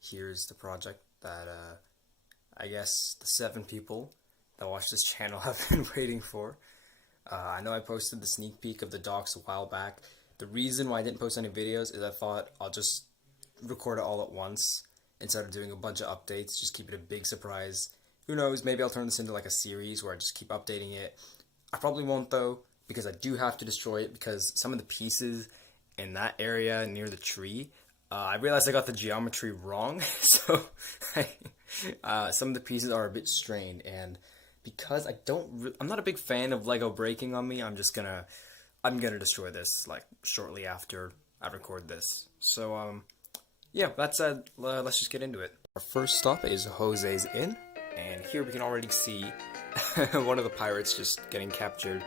here's the project that I guess the 7 people that watch this channel have been waiting for. I know I posted the sneak peek of the docks a while back. The reason why I didn't post any videos is I thought I'll just record it all at once instead of doing a bunch of updates, just keep it a big surprise. Who knows, maybe I'll turn this into like a series where I just keep updating it. I probably won't though, because I do have to destroy it because some of the pieces in that area near the tree, I realized I got the geometry wrong, so some of the pieces are a bit strained, and because I'm not a big fan of Lego breaking on me, I'm gonna destroy this like shortly after I record this. So yeah, that said, let's just get into it. Our first stop is Jose's Inn, and here we can already see one of the pirates just getting captured.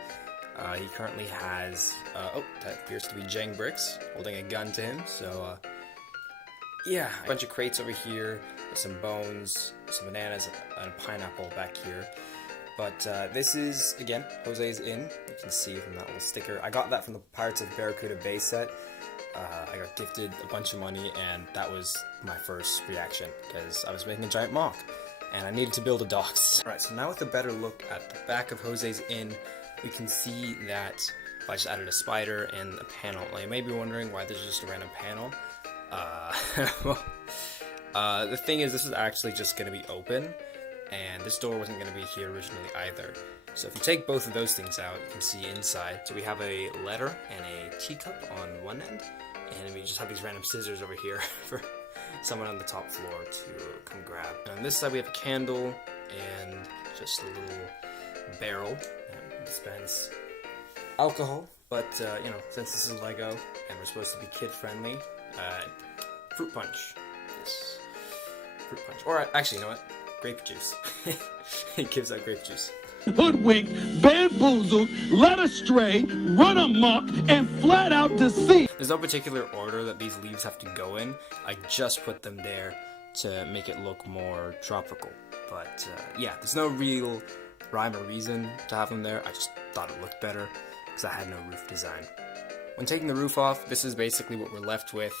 He currently has, that appears to be Jang Bricks, holding a gun to him, so, yeah, a bunch of crates over here, with some bones, some bananas, and a pineapple back here. But, this is, again, Jose's Inn. You can see from that little sticker. I got that from the Pirates of Barracuda Bay set. I got gifted a bunch of money, and that was my first reaction, because I was making a giant mock, and I needed to build a docks. Alright, so now with a better look at the back of Jose's Inn, we can see that I just added a spider and a panel. Now you may be wondering why there's just a random panel. The thing is, this is actually just going to be open, and this door wasn't going to be here originally either. So if you take both of those things out, you can see inside. So we have a letter and a teacup on one end, and we just have these random scissors over here for someone on the top floor to come grab. And on this side we have a candle and just a little barrel that dispense alcohol. But you know, since this is Lego and we're supposed to be kid friendly, fruit punch. Yes, fruit punch. Or actually, you know what? Grape juice. It gives out grape juice. Hoodwinked, bamboozled, led astray, run amok, and flat out deceived. There's no particular order that these leaves have to go in. I just put them there to make it look more tropical. But yeah, there's no real rhyme or reason to have them there. I just thought it looked better because I had no roof design. When taking the roof off, this is basically what we're left with.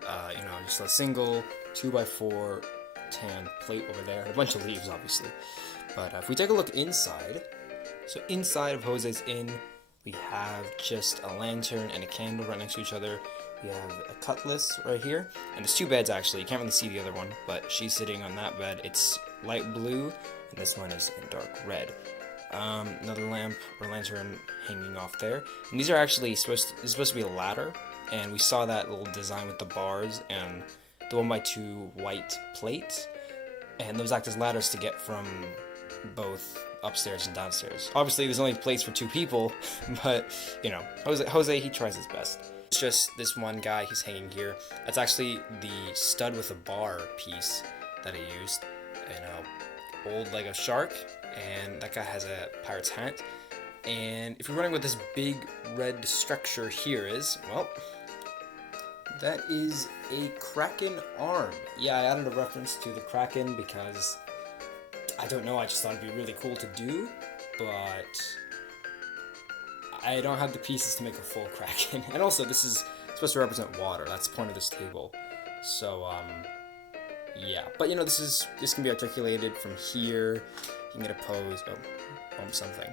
You know, just a single 2x4 tan plate over there, and a bunch of leaves, obviously. But if we take a look inside, so inside of Jose's Inn, we have just a lantern and a candle right next to each other. We have a cutlass right here, and there's 2 beds actually. You can't really see the other one, but she's sitting on that bed. It's light blue, and this one is in dark red. Another lamp or lantern hanging off there. And these are actually supposed to be a ladder, and we saw that little design with the bars and the 1x2 white plate, and those act as ladders to get from both upstairs and downstairs. Obviously, there's only place for 2 people, but, you know, Jose, he tries his best. It's just this one guy, he's hanging here. That's actually the stud with a bar piece that I used in a old Lego shark, and that guy has a pirate's hat. And if you're wondering what this big red structure here is, well, that is a Kraken arm. Yeah, I added a reference to the Kraken because, I don't know, I just thought it'd be really cool to do, but I don't have the pieces to make a full Kraken. And also, this is supposed to represent water. That's the point of this table. So, yeah. But, you know, this can be articulated from here. You can get a pose. Oh, something.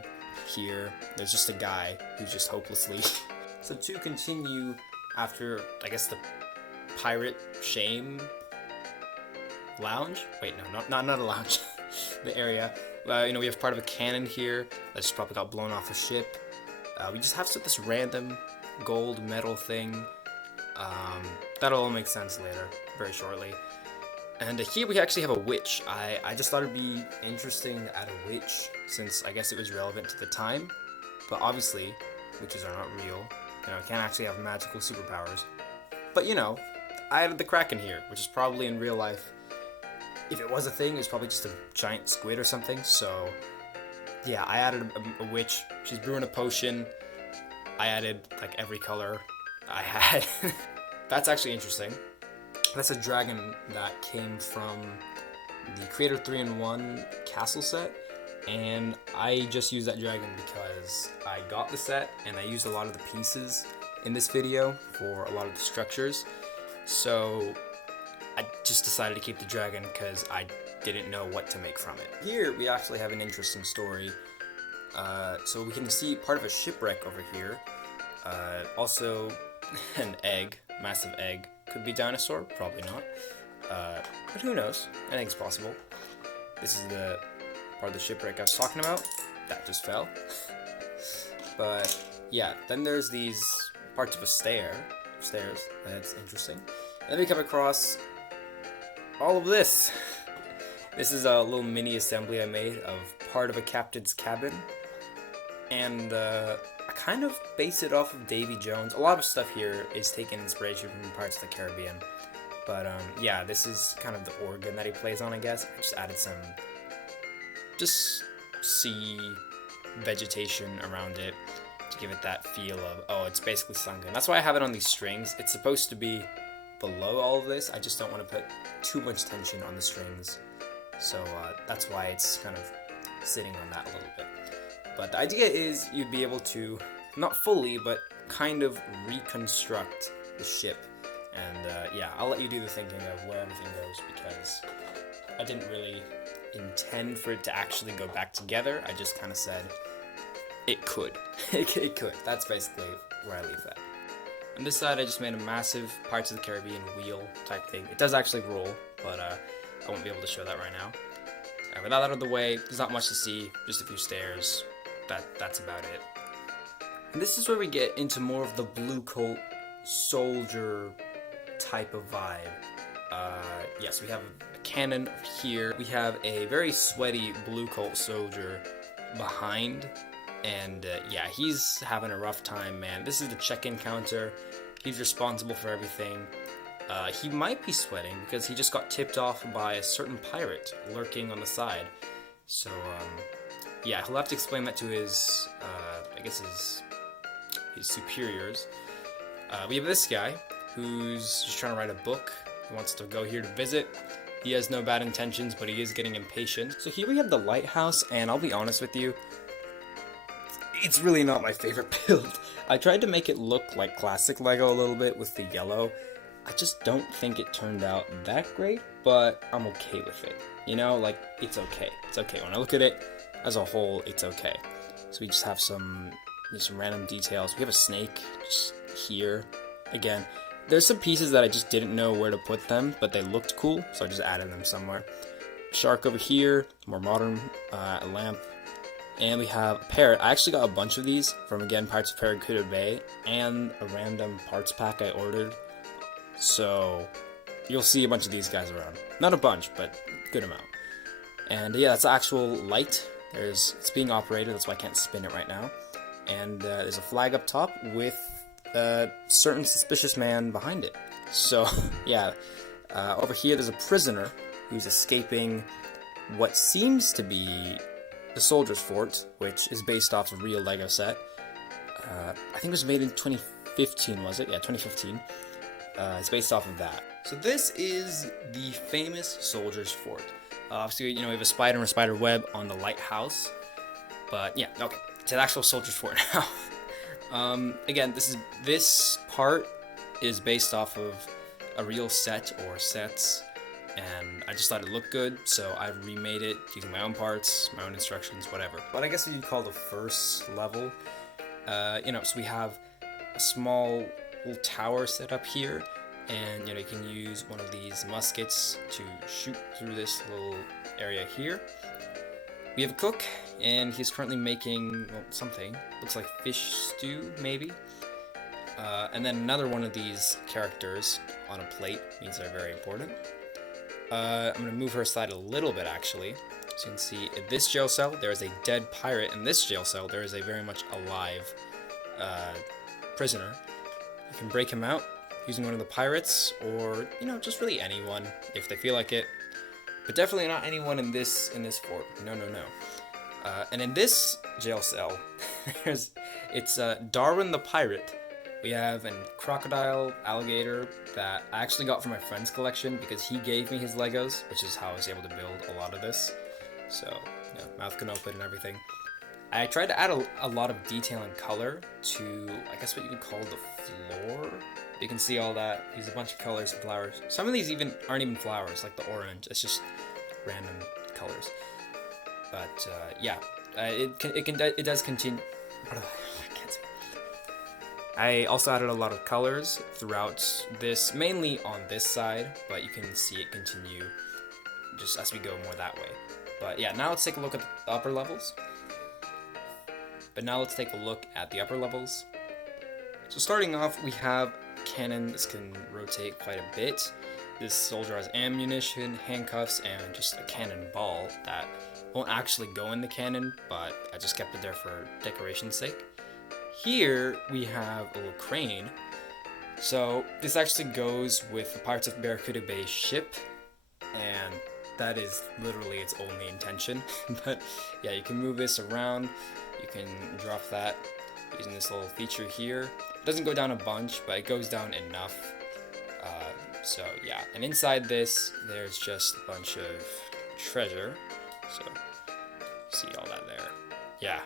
Here. There's just a guy who's just hopelessly. So to continue after, I guess, the pirate shame lounge? Wait, no, not a lounge. The area. You know, we have part of a cannon here that just probably got blown off a ship. We just have this random gold metal thing. That'll all make sense later, very shortly. And here we actually have a witch. I just thought it'd be interesting to add a witch, since I guess it was relevant to the time. But obviously, witches are not real. You know, can't actually have magical superpowers. But, you know, I added the Kraken here, which is probably in real life. If it was a thing, it was probably just a giant squid or something. So, yeah, I added a witch. She's brewing a potion. I added, like, every color I had. That's actually interesting. That's a dragon that came from the Creator 3-in-1 castle set. And I just used that dragon because I got the set and I used a lot of the pieces in this video for a lot of the structures. So I just decided to keep the dragon because I didn't know what to make from it. Here we actually have an interesting story. So we can see part of a shipwreck over here. Also, an egg, massive egg. Could be dinosaur, probably not. But who knows? Anything's possible. This is the part of the shipwreck I was talking about. That just fell. But yeah, then there's these parts of a stairs. That's interesting. And then we come across all of this. This is a little mini assembly I made of part of a captain's cabin. And I kind of base it off of Davy Jones. A lot of stuff here is taking inspiration from Pirates of the Caribbean. But yeah, this is kind of the organ that he plays on, I guess. I just added some sea vegetation around it to give it that feel of, oh, it's basically sunken. That's why I have it on these strings. It's supposed to be below all of this. I just don't want to put too much tension on the strings. So that's why it's kind of sitting on that a little bit. But the idea is you'd be able to, not fully, but kind of reconstruct the ship. And yeah, I'll let you do the thinking of where everything goes, because I didn't really intend for it to actually go back together. I just kind of said it could. It could. That's basically where I leave that. On this side, I just made a massive Pirates of the Caribbean wheel type thing. It does actually roll, but I won't be able to show that right now. With that out of the way, there's not much to see, just a few stairs. That's about it. And this is where we get into more of the Bluecoat soldier type of vibe. Yes, we have a cannon here. We have a very sweaty Bluecoat soldier behind. And yeah, he's having a rough time, man. This is the check-in counter. He's responsible for everything. He might be sweating because he just got tipped off by a certain pirate lurking on the side. So, yeah, he'll have to explain that to his, I guess his superiors. We have this guy who's just trying to write a book. He wants to go here to visit. He has no bad intentions, but he is getting impatient. So here we have the Lighthouse, and I'll be honest with you, it's really not my favorite build. I tried to make it look like classic Lego a little bit with the yellow. I just don't think it turned out that great, but I'm okay with it. You know, like, it's okay. It's okay. When I look at it as a whole, it's okay. So we just have some random details. We have a snake just here. Again, there's some pieces that I just didn't know where to put them, but they looked cool, so I just added them somewhere. Shark over here, more modern, a lamp. And we have a parrot. I actually got a bunch of these from, again, Pirates of Barracuda Bay, and a random parts pack I ordered. So you'll see a bunch of these guys around. Not a bunch, but a good amount. And yeah, that's the actual light. It's being operated, that's why I can't spin it right now. And there's a flag up top with a certain suspicious man behind it. So yeah, over here there's a prisoner who's escaping what seems to be the Soldier's Fort, which is based off a real Lego set. I think it was made in 2015, was it? Yeah, 2015. It's based off of that. So this is the famous Soldier's Fort. Obviously, you know, we have a spider and a spider web on the Lighthouse. But yeah, okay, to the actual Soldier's Fort now. Again, this part is based off of a real set or sets, and I just thought it looked good, so I remade it using my own parts, my own instructions, whatever. But I guess what you'd call the first level. You know, so we have a small little tower set up here, and you know, you can use one of these muskets to shoot through this little area here. We have a cook, and he's currently making, well, something. Looks like fish stew, maybe. And then another one of these characters on a plate means they're very important. I'm going to move her aside a little bit, actually. So you can see in this jail cell, there is a dead pirate. In this jail cell, there is a very much alive prisoner. You can break him out using one of the pirates, or, you know, just really anyone if they feel like it. But definitely not anyone in this fort. No. And in this jail cell, it's Darwin the pirate. We have a crocodile alligator that I actually got from my friend's collection because he gave me his Legos, which is how I was able to build a lot of this. So, you know, mouth can open and everything. I tried to add a lot of detail and color to, I guess what you would call the floor. You can see all that. Use a bunch of colors and flowers. Some of these even aren't even flowers, like the orange. It's just random colors. But yeah, it does continue. I also added a lot of colors throughout this, mainly on this side, but you can see it continue just as we go more that way. But yeah, now let's take a look at the upper levels. So starting off, we have cannon. This can rotate quite a bit. This soldier has ammunition, handcuffs, and just a cannonball that won't actually go in the cannon, but I just kept it there for decoration's sake. Here we have a little crane. So this actually goes with the Pirates of Barracuda Bay ship, and that is literally its only intention. But yeah, you can move this around. You can drop that using this little feature here. It doesn't go down a bunch, but it goes down enough. So yeah, and inside this, there's just a bunch of treasure. So see all that there. Yeah.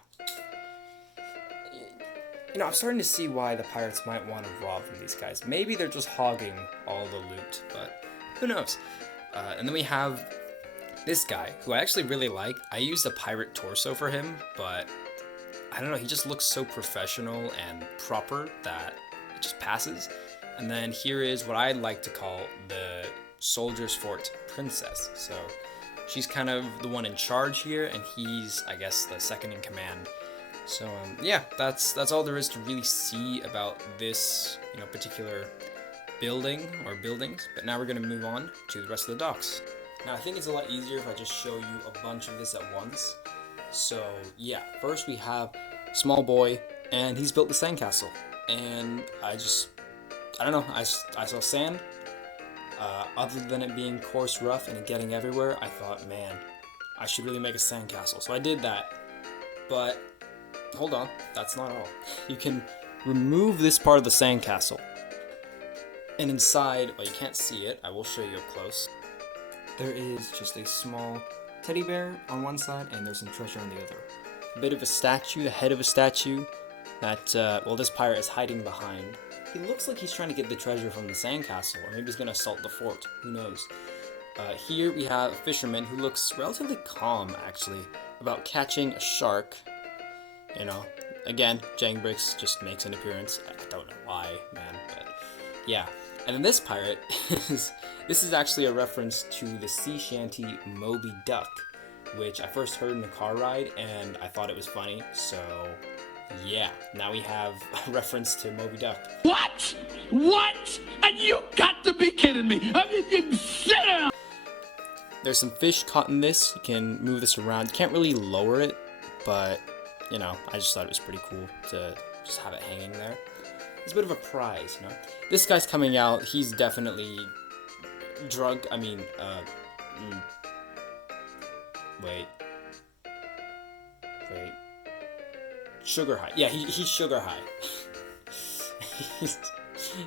You know, I'm starting to see why the pirates might want to rob from these guys. Maybe they're just hogging all the loot, but who knows? And then we have this guy, who I actually really like. I used a pirate torso for him, but I don't know, he just looks so professional and proper that it just passes. And then here is what I'd like to call the Soldier's Fort Princess. So she's kind of the one in charge here, and he's, I guess, the second in command. So yeah, that's all there is to really see about this, you know, particular building or buildings. But now we're gonna move on to the rest of the docks. Now I think it's a lot easier if I just show you a bunch of this at once. So yeah, first we have Small Boy, and he's built the sandcastle. And I don't know, I saw sand. Other than it being coarse, rough, and getting everywhere, I thought, man, I should really make a sandcastle. So I did that. But hold on, that's not all. You can remove this part of the sandcastle. And inside, well, you can't see it, I will show you up close. There is just a small teddy bear on one side, and there's some treasure on the other. A bit of a statue, the head of a statue, that, well, this pirate is hiding behind. He looks like he's trying to get the treasure from the sandcastle, or maybe he's going to assault the fort, who knows. Here we have a fisherman who looks relatively calm, actually, about catching a shark. You know, again, Jangbricks just makes an appearance. I don't know why, man, but yeah. And then this pirate this is actually a reference to the sea shanty Moby Duck, which I first heard in a car ride, and I thought it was funny, so yeah, now we have a reference to Moby Duck. What? What? And you got to be kidding me! I mean, sit down! There's some fish caught in this. You can move this around. You can't really lower it, but you know, I just thought it was pretty cool to just have it hanging there. It's a bit of a prize, you know. This guy's coming out. He's definitely wait. Sugar high. Yeah, he's sugar high. he's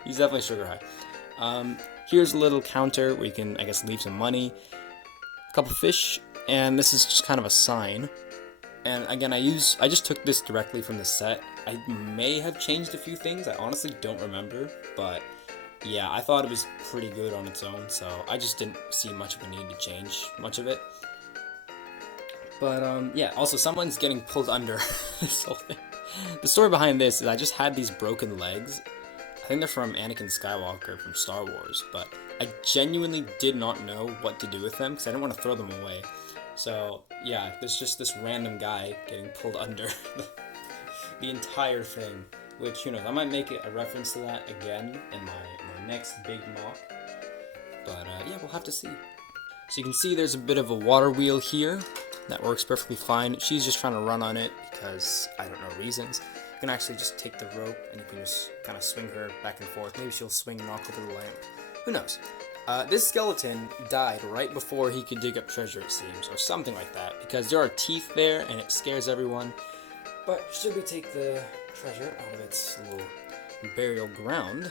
definitely sugar high. Here's a little counter where you can, I guess, leave some money, a couple fish, and this is just kind of a sign. And again, I just took this directly from the set. I may have changed a few things. I honestly don't remember, but yeah, I thought it was pretty good on its own, so I just didn't see much of a need to change much of it. But yeah, also someone's getting pulled under this whole thing. The story behind this is I just had these broken legs. I think they're from Anakin Skywalker from Star Wars, but I genuinely did not know what to do with them because I didn't want to throw them away. So yeah, there's just this random guy getting pulled under the entire thing, which, you know, I might make it a reference to that again in my next big mock. But yeah, we'll have to see. So you can see there's a bit of a water wheel here. That works perfectly fine. She's just trying to run on it because I don't know reasons. You can actually just take the rope and you can just kind of swing her back and forth. Maybe she'll swing and knock over the lamp. Who knows? This skeleton died right before he could dig up treasure, it seems, or something like that, because there are teeth there and it scares everyone. But should we take the treasure out of its little burial ground,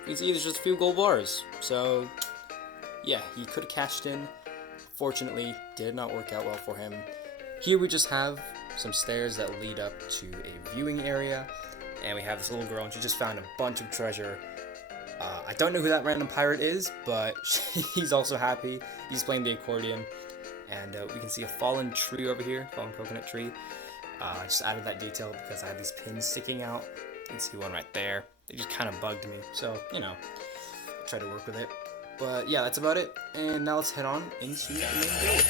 you can see there's just a few gold bars. So yeah, he could have cashed in. Fortunately, did not work out well for him. Here we just have some stairs that lead up to a viewing area, and we have this little girl, and she just found a bunch of treasure. I don't know who that random pirate is, but he's also happy. He's playing the accordion, and we can see a fallen tree over here, fallen coconut tree. I just added that detail because I have these pins sticking out. You can see one right there. They just kind of bugged me, so, you know, I tried to work with it. But yeah, that's about it, and now let's head on into the main build.